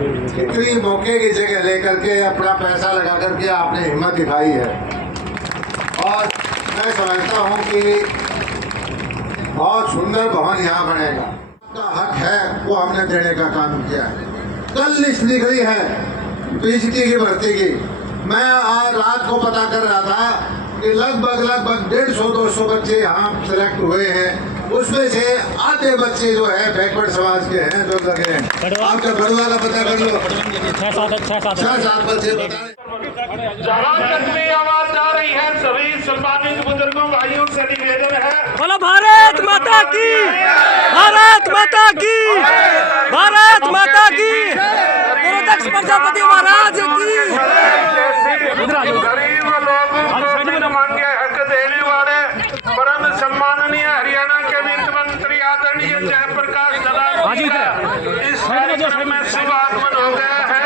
इतनी मौके की जगह लेकर के अपना पैसा लगा करके आपने हिम्मत दिखाई है और मैं समझता हूँ कि बहुत सुंदर भवन यहाँ बनेगा। का हक है वो हमने देने का काम किया है। कल लिस्ट निकली है पीएचडी की भर्ती की। मैं आज रात को पता कर रहा था कि लगभग 150-200 बच्चे यहाँ सिलेक्ट हुए हैं। उसमें से आधे बच्चे जो है बैकवर्ड समाज के हैं जो लगे हैं। आपका बड़ुआ का पता कर लो, 6-7 बच्चे बता रहे। जहाँ तक भी आवाज आ रही है सभी सम्मानित बुजुर्गों भाइयों से निवेदन है, बोलो भारत माता की, भारत माता की, भारत माता की, गुरुदक्ष प्रजापति महाराज की। गरीब लोगों को बिन मांगे हक देने वाले परम सम्माननीय हरियाणा के वित्त मंत्री आदरणीय जयप्रकाश दलाल जी का इस कार्यक्रम में शुभ आगमन हो गया है।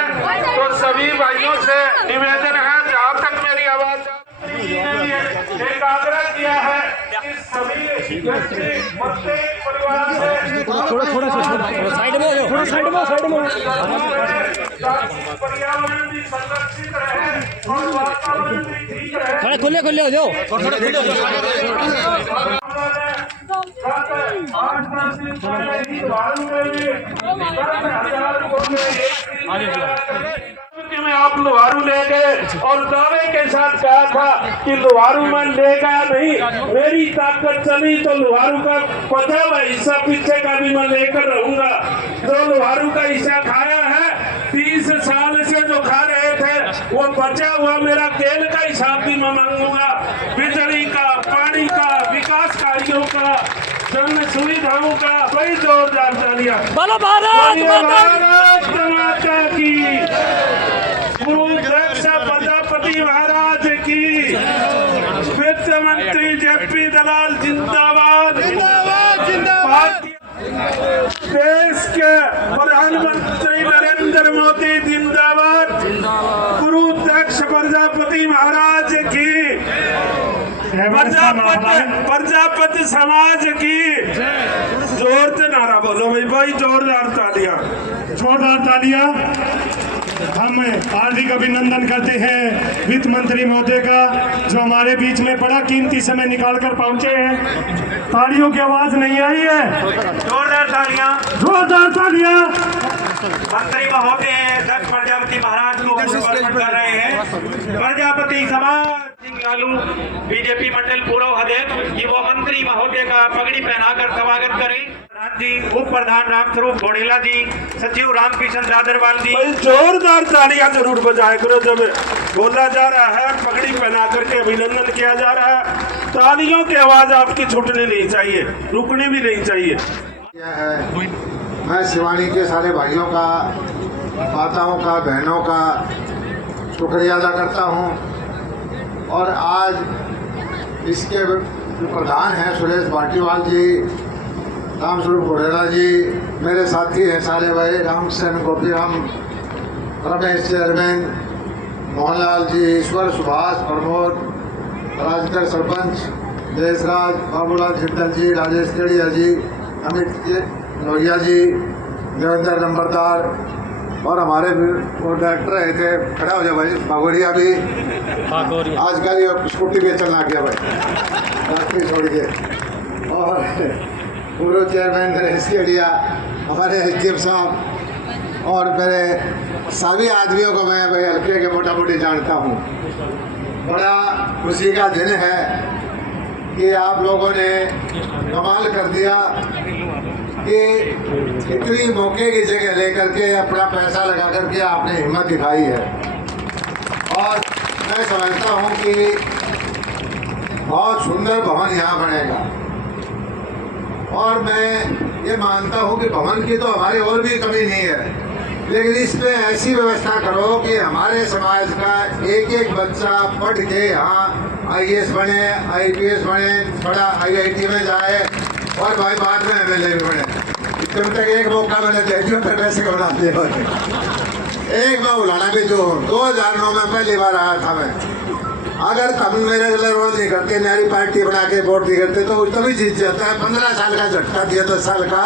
तो सभी भाइयों से निवेदन है, जहाँ तक मेरी आवाज एक आग्रह किया है कि सभी परिवार से पर्यावरण भी संरक्षित रहे और वातावरण भी ठीक रहे। खुले हो जाओ। में आप लोहारू ले गए और दावे के साथ कहा था कि लोहारू मैं लेगा नहीं, मेरी ताकत चली तो लोहारू का 50वां हिस्सा पीछे का भी मैं लेकर रहूंगा। जो लोहारू का हिस्सा खाया है 30 साल से जो खा रहे थे वो बचा हुआ मेरा तेल का हिसाब भी मैं मांगूंगा। बिजली का, पानी का, विकास कार्यों का, जन सुविधाओं का बड़ी जोरदार तालियां। बोलो भारत माता की, गुरुदक्ष प्रजापति महाराज की, वित्त मंत्री जेपी दलाल जिंदाबाद, देश के प्रधानमंत्री नरेंद्र मोदी जिंदाबाद, गुरुदक्ष प्रजापति महाराज की, प्रजापति समाज की। जोर से नारा बोलो भाई, जोरदार तालियां, जोरदार तालियां। हम हार्दिक अभिनंदन करते हैं वित्त मंत्री महोदय का, जो हमारे बीच में बड़ा कीमती समय निकाल कर पहुंचे हैं। तालियों की आवाज नहीं आई है, जोरदार तालियां, जोरदार तालियां। मंत्री महोदय दक्ष प्रजापति महाराज को समर्पण कर रहे हैं। प्रजापति समाज सिंह लालू बीजेपी मंडल पूर्व अध्यक्ष युवा मंत्री महोदय का पगड़ी पहनाकर स्वागत करें। जी उप प्रधान रामस्वरूप घोड़ेला जी, सचिव रामकिशन रादरवाल जी। जोरदार तालियां जरूर बजाए करो जब बोला जा रहा है, पगड़ी पहना करके अभिनंदन किया जा रहा है। तालियों की आवाज आपकी छूटनी नहीं चाहिए, रुकनी भी नहीं चाहिए। मैं शिवानी के सारे भाइयों का, माताओं का, बहनों का शुक्रिया अदा करता हूं। और आज इसके जो प्रधान हैं सुरेश भाटीवाल जी, रामस्वरूप घोड़ेला जी, मेरे साथी हैं सारे भाई, रामकिशन गोपीराम, रमेश चेयरमैन, मोहनलाल जी, ईश्वर, सुभाष, प्रमोद, राजनगर सरपंच, देशराज, बाबूलाल जिंदल जी, राजेश केड़िया जी, अमित लोहिया जी, देवेंद्र नंबरदार और हमारे वो डायरेक्टर रहे थे, खड़ा हो जाए भाई, बागोरिया भी आजकल ये स्कूटी पे चलना गया भाई, रास्ते छोड़ के, और पूर्व चेयरमैन नरेश केड़िया, हमारे एसडीएम साहब और मेरे सभी आदमियों को मैं भाई हल्के के मोटा मोटी जानता हूँ। बड़ा खुशी का दिन है कि आप लोगों ने कमाल कर दिया कि इतनी मौके की जगह लेकर के अपना पैसा लगा करके आपने हिम्मत दिखाई है और मैं समझता हूँ कि बहुत सुंदर भवन यहाँ बनेगा। और मैं ये मानता हूँ कि भवन की तो हमारी और भी कमी नहीं है, लेकिन इस पे ऐसी व्यवस्था करो कि हमारे समाज का एक एक बच्चा पढ़ के यहाँ IAS बने, IPS बने, बड़ा IIT में जाए और भाई बाद में MLA भी बने। तुम तक एक मौका मैंने दे दिया, फिर पैसे बना दिए। एक बार बुलाना भी जो 2009 में पहली बार आया था मैं। अगर तुम मेरे लिए रोड नहीं करते, मेरी पार्टी बना के वोट नहीं करते तो तभी जीत जाता है। 15 साल का झटका दिया, 10 साल का,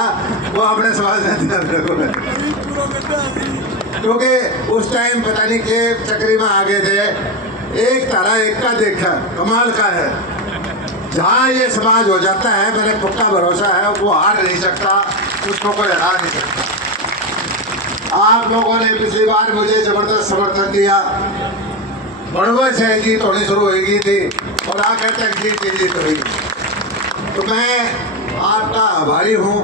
वो अपने समाज में तो क्योंकि उस टाइम पता नहीं के चक्री में आ गए थे। एक तारा एक का देखा, कमाल का है। जहाँ ये समाज हो जाता है, मेरे पक्का भरोसा है वो हार नहीं सकता, उसको कोई हरा नहीं सकता। आप लोगों ने पिछली बार मुझे जबरदस्त समर्थन दिया, बड़वा से जीत होनी शुरू हो गई थी और आखिर तक जीत हुई। तो मैं आपका आभारी हूँ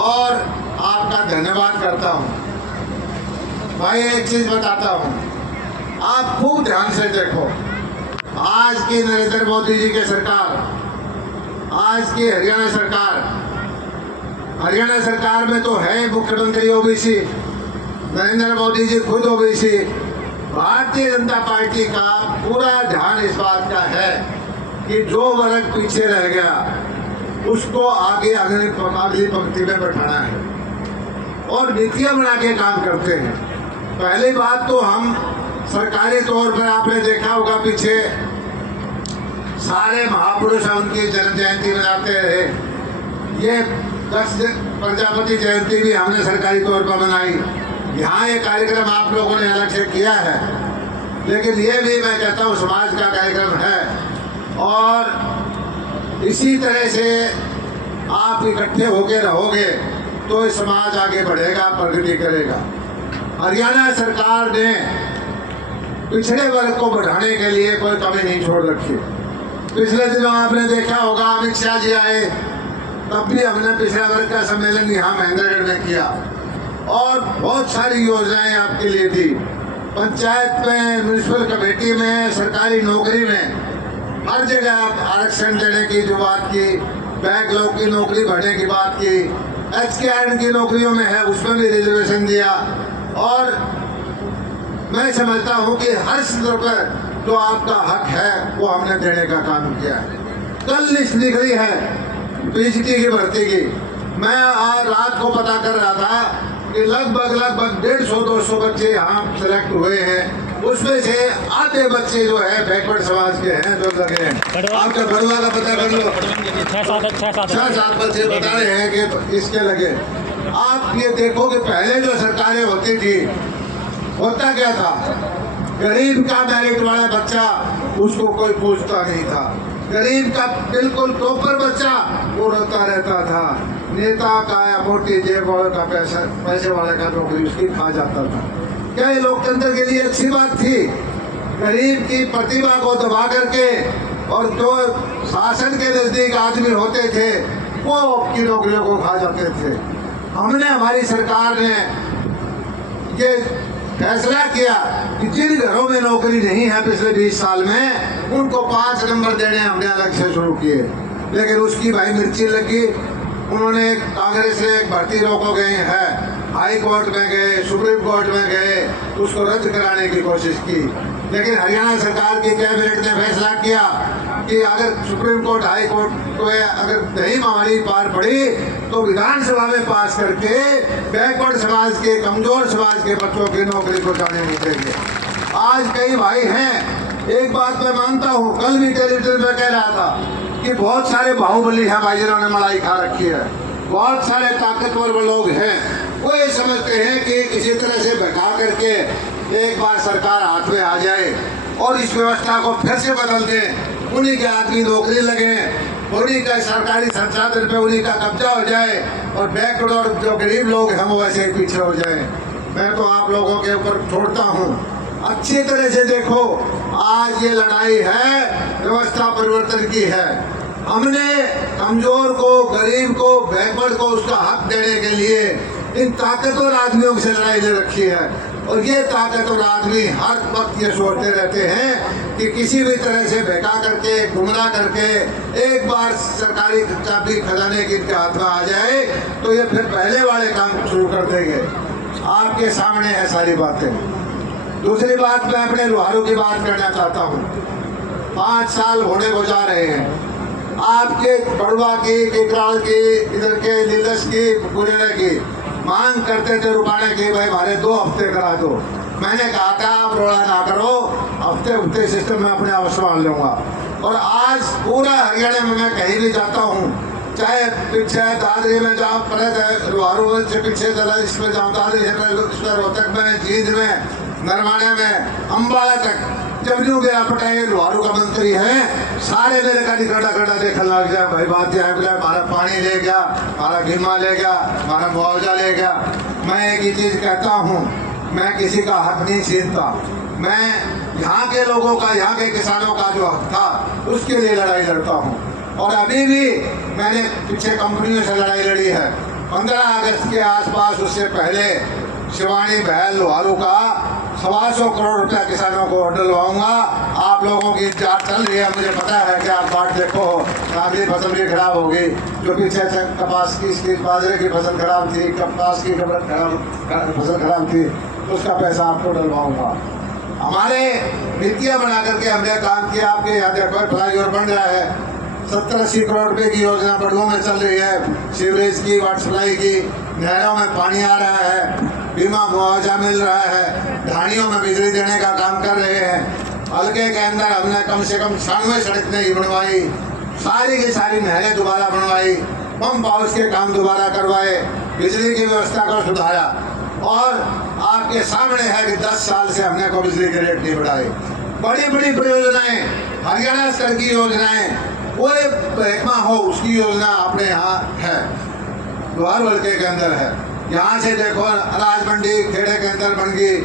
और आपका धन्यवाद करता हूँ। भाई एक चीज बताता हूँ, आप खूब ध्यान से देखो। आज की नरेंद्र मोदी जी की सरकार, आज की हरियाणा सरकार में तो है मुख्यमंत्री ओबीसी, नरेंद्र मोदी जी खुद ओबीसी। भारतीय जनता पार्टी का पूरा ध्यान इस बात का है कि जो वर्ग पीछे रह गया उसको आगे अगली पंक्ति में बैठाना है और नीतियां बना के काम करते हैं। पहली बात तो हम सरकारी तौर पर, आपने देखा होगा पीछे सारे महापुरुष उनकी जन्म जयंती मनाते रहे। ये 10 प्रजापति जयंती भी हमने सरकारी तौर पर मनाई। यहाँ ये कार्यक्रम आप लोगों ने अलग से किया है, लेकिन ये भी मैं कहता हूँ समाज का कार्यक्रम है और इसी तरह से आप इकट्ठे होके रहोगे तो समाज आगे बढ़ेगा, प्रगति करेगा। हरियाणा सरकार ने पिछड़े वर्ग को बढ़ाने के लिए कोई कमी नहीं छोड़ रखी। पिछले दिनों आपने देखा होगा अमित शाह जी आए, तब भी हमने पिछड़ा वर्ग का सम्मेलन यहाँ महेंद्रगढ़ में किया और बहुत सारी योजनाएं आपके लिए थी। पंचायत में, म्यूनिसिपल कमेटी में, सरकारी नौकरी में, हर जगह आप आरक्षण देने की जो बात की, बैकलॉग की नौकरी बढ़ने की बात की, HKN की नौकरियों में है उसमें भी रिजर्वेशन दिया। और मैं समझता हूँ कि हर स्तर पर जो आपका हक है वो हमने देने का काम किया है। कल लिस्ट निकली है PGT की भर्ती की, मैं आज रात को पता कर रहा था कि लगभग 150-200 बच्चे यहाँ सेलेक्ट हुए हैं। उसमें से आधे बच्चे जो है बैकवर्ड समाज के हैं जो लगे हैं। आपका बड़वा का पता कर लो, 6-7 बच्चे बता रहे हैं कि इसके लगे। आप ये देखो कि पहले जो सरकारें होती थी होता क्या था, गरीब का मेरिट वाला बच्चा उसको कोई पूछता नहीं था। गरीब का बिल्कुल टॉपर बच्चा वो रोता रहता था। नेता का या मोटी जेब वाले का पैसे वाले का नौकरी उसकी खा जाता था। क्या ये लोकतंत्र के लिए अच्छी बात थी? गरीब की प्रतिभा को दबा करके और जो शासन के नजदीक आदमी होते थे वो की नौकरियों को खा जाते थे। हमने, हमारी सरकार ने ये फैसला किया कि जिन घरों में नौकरी नहीं है पिछले 20 साल में उनको 5 नंबर देने हमने अलग से शुरू किए। लेकिन उसकी भाई मिर्ची लगी। उन्होंने कांग्रेस से भर्ती रोको गए हैं, हाई कोर्ट में गए, सुप्रीम कोर्ट में गए, उसको रद्द कराने की कोशिश की। लेकिन हरियाणा सरकार की कैबिनेट ने फैसला किया कि अगर सुप्रीम कोर्ट, हाई कोर्ट को अगर नहीं हमारी पार पड़ी तो विधानसभा में पास करके बैकवर्ड समाज के, कमजोर समाज के बच्चों की नौकरी को जाने नहीं देंगे। आज कई भाई हैं, एक बात मैं मानता हूँ, कल भी टेलीविजन में कह रहा था कि बहुत सारे बाहुबली हैं भाई जिन्होंने मलाई खा रखी है, बहुत सारे ताकतवर लोग हैं। वो ये समझते हैं कि किसी तरह से बहका करके एक बार सरकार हाथ में आ जाए और इस व्यवस्था को फिर से बदल दें, उन्हीं के आदमी नौकरी लगे, उन्हीं का सरकारी संसाधन पे उन्हीं का कब्जा हो जाए और बैकवर्ड और जो गरीब लोग हैं वो वैसे ही पीछे हो जाए। मैं तो आप लोगों के ऊपर छोड़ता हूँ, अच्छी तरह से देखो। आज ये लड़ाई है व्यवस्था परिवर्तन की है। हमने कमजोर को, गरीब को, बैकवर्ड को उसका हक देने के लिए इन ताकतवर आदमियों से लड़ाई ले रखी है। और ये ताकतवर आदमी हर वक्त ये सोचते रहते हैं कि किसी भी तरह से बहका करके, गुमराह करके एक बार सरकारी चाबी खजाने की इनके हाथ में आ जाए तो ये फिर पहले वाले काम शुरू कर देंगे। आपके सामने है सारी बातें। दूसरी बात, मैं अपने लोहारों की बात करना चाहता हूँ। 5 साल होने को जा रहे हैं। आपके बड़वा की, केकराल की, इधर के नीलस की, गुरेरा की मांग करते थे रुपाने की, भाई हमारे 2 हफ्ते करा दो। मैंने कहा था आप रोड़ा ना करो, हफ्ते सिस्टम में अपने आप संभाल लूंगा। और आज पूरा हरियाणा में मैं कहीं भी जाता हूँ, चाहे पीछे दादरी में जाओ, पहले लोहारू से पीछे चला, इसमें जाओ दादरी से रोहतक में, जींद में, नरवाने में, अम्बाला तक जब यूँ गया पटाए लोहारू का मंत्री है, सारे मेरे का खड़ा खड़ा देखने लग जाए, भाई बात है हमारा पानी ले गया, हमारा बीमा ले गया, हमारा मुआवजा ले गया। मैं एक ही चीज कहता हूँ, मैं किसी का हक नहीं छीनता, मैं यहाँ के लोगों का, यहाँ के किसानों का जो हक था उसके लिए लड़ाई लड़ता हूँ। और अभी भी मैंने पीछे कंपनियों से लड़ाई लड़ी है। 15 अगस्त के आसपास, उससे पहले शिवानी बहल लोहारू का 125 करोड़ रुपया किसानों को डलवाऊंगा। आप लोगों की जांच चल रही है, मुझे पता है कि आप बाट देखो, अगली फसल भी खराब होगी, जो पीछे कपास की बाजरे की फसल खराब थी, कपास की फसल खराब थी, उसका पैसा आपको डलवाऊंगा। हमारे नीतियाँ बना करके हमने काम किया। आपके यहाँ देखो फ्लाईओवर बन रहा है, 70-80 करोड़ रुपए की योजना बड़ुओं में चल रही है, सीवरेज की, वाटर सप्लाई की, नहरों में पानी आ रहा है, बीमा मुआवजा मिल रहा है, ढाणियों में बिजली देने का काम कर रहे हैं। हल्के के अंदर हमने कम से कम 96 सड़क नहीं बनवाई, सारी की सारी नहरें दोबारा बनवाई, पंप हाउस के काम दोबारा करवाए, बिजली की व्यवस्था को सुधारा। और आपके सामने है कि 10 साल से हमने को बिजली के रेट नहीं बढ़ाए। बड़ी बड़ी परियोजनाएं, हरियाणा स्तर की योजनाएं, कोई महकमा हो उसकी योजना अपने यहाँ है, लोहारू हल्के के अंदर है। यहाँ से देखो अनाज मंडी खेड़े के अंदर बन गई,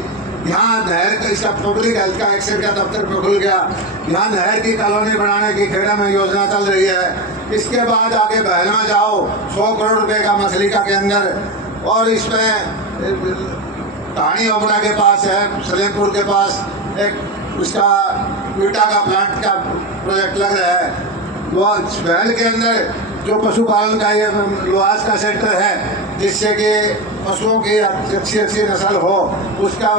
यहाँ नहर का, इसका पब्लिक हेल्थ का एक्सेट का दफ्तर पे खुल गया, यहाँ नहर की कॉलोनी बनाने की खेड़ा में योजना चल रही है। इसके बाद आगे बहल में जाओ, 100 करोड़ रुपए का मछलिका के अंदर, और इसमें ढाणी ओबरा के पास है, सलेमपुर के पास एक उसका ईटा का प्लांट का प्रोजेक्ट लग रहा है। बहल के अंदर जो पशुपालन का ये लुहास का सेंटर है, जिससे कि पशुओं की अच्छी नस्ल हो, उसका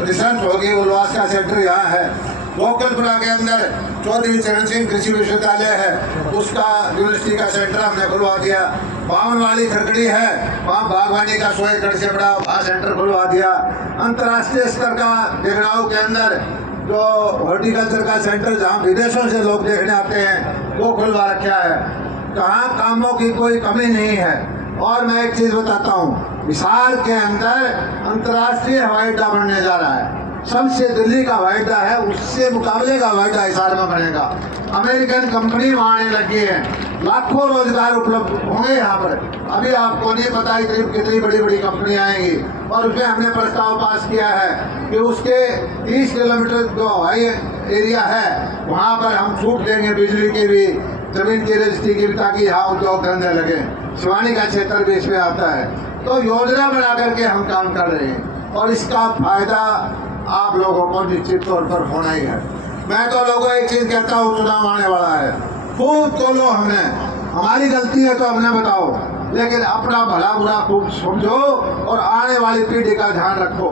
रिसर्च होगी, वो लुहास का सेंटर यहाँ है। गोकलपुरा के अंदर चौधरी चरण सिंह कृषि विश्वविद्यालय है, उसका यूनिवर्सिटी का सेंटर हमने खुलवा दिया। बावन वाली खड़कड़ी है, वहाँ बागवानी का 100 एकड़ से बड़ा वहाँ सेंटर खुलवा दिया। अंतर्राष्ट्रीय स्तर का डेगराव के अंदर जो हॉर्टिकल्चर का सेंटर, जहाँ विदेशों से लोग देखने आते हैं, वो खुलवा रखा है। कहाँ कामों की कोई कमी नहीं है। और मैं एक चीज बताता हूँ, हिसार के अंदर अंतर्राष्ट्रीय हवाई अड्डा बनने जा रहा है, सबसे दिल्ली का हवाई अड्डा है, उससे मुकाबले का हवाई अड्डा हिसार में बनेगा। अमेरिकन कंपनी वहाँ आने लगी है, लाखों रोजगार उपलब्ध होंगे यहाँ पर। अभी आपको नहीं पता कितनी बड़ी बड़ी कंपनी आएंगी। और उसमें हमने प्रस्ताव पास किया है कि उसके 30 किलोमीटर जो हवाई एरिया है, वहाँ पर हम छूट देंगे बिजली की भी, जमीन की रजिस्ट्री की भी, ताकि यहाँ उद्योग धंधे लगे। शिवानी का क्षेत्र भी इसमें आता है। तो योजना बना करके हम काम कर रहे हैं, और इसका फायदा आप लोगों को निश्चित तौर पर होना ही है। मैं तो लोगों को एक चीज कहता हूँ, चुनाव आने वाला है, खूब तोलो, हमने हमारी गलती है तो हमने बताओ, लेकिन अपना भला बुरा खूब समझो और आने वाली पीढ़ी का ध्यान रखो।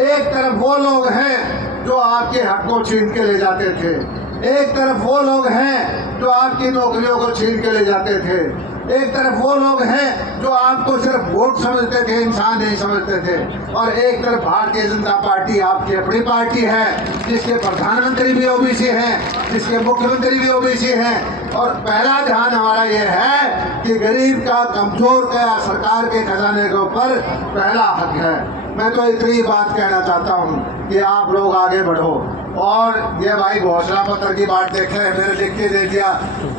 एक तरफ वो लोग हैं जो आपके हक को छीन के ले जाते थे, एक तरफ वो लोग हैं जो आपकी नौकरियों को छीन के ले जाते थे, एक तरफ वो लोग हैं जो आपको सिर्फ वोट समझते थे, इंसान नहीं समझते थे, और एक तरफ भारतीय जनता पार्टी आपकी अपनी पार्टी है, जिसके प्रधानमंत्री भी ओबीसी हैं, जिसके मुख्यमंत्री भी ओबीसी हैं। और पहला ध्यान हमारा ये है कि गरीब का, कमजोर का सरकार के खजाने के ऊपर पहला हक है। मैं तो इतनी बात कहना चाहता हूँ कि आप लोग आगे बढ़ो। और ये भाई घोषणा पत्र की बात देखे, मैंने लिख के दे दिया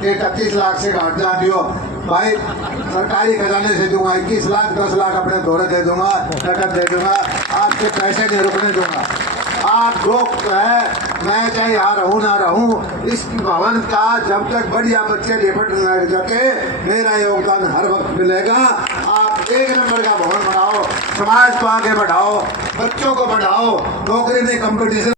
कि 31 लाख से घाट जा दियो भाई, सरकारी खजाने से दूंगा 21 लाख, 10 लाख अपने दौरे दे दूंगा, नकद दे दूंगा, आपके पैसे नहीं रुकने दूंगा। आप लोग है, मैं चाहे यहाँ रहूँ ना रहूँ, इस भवन का जब तक बढ़िया बच्चे निपट लग जाके, मेरा योगदान हर वक्त मिलेगा। आप 1 नंबर का भवन बनाओ, समाज को आगे बढ़ाओ, बच्चों को बढ़ाओ, नौकरी में कंपटीशन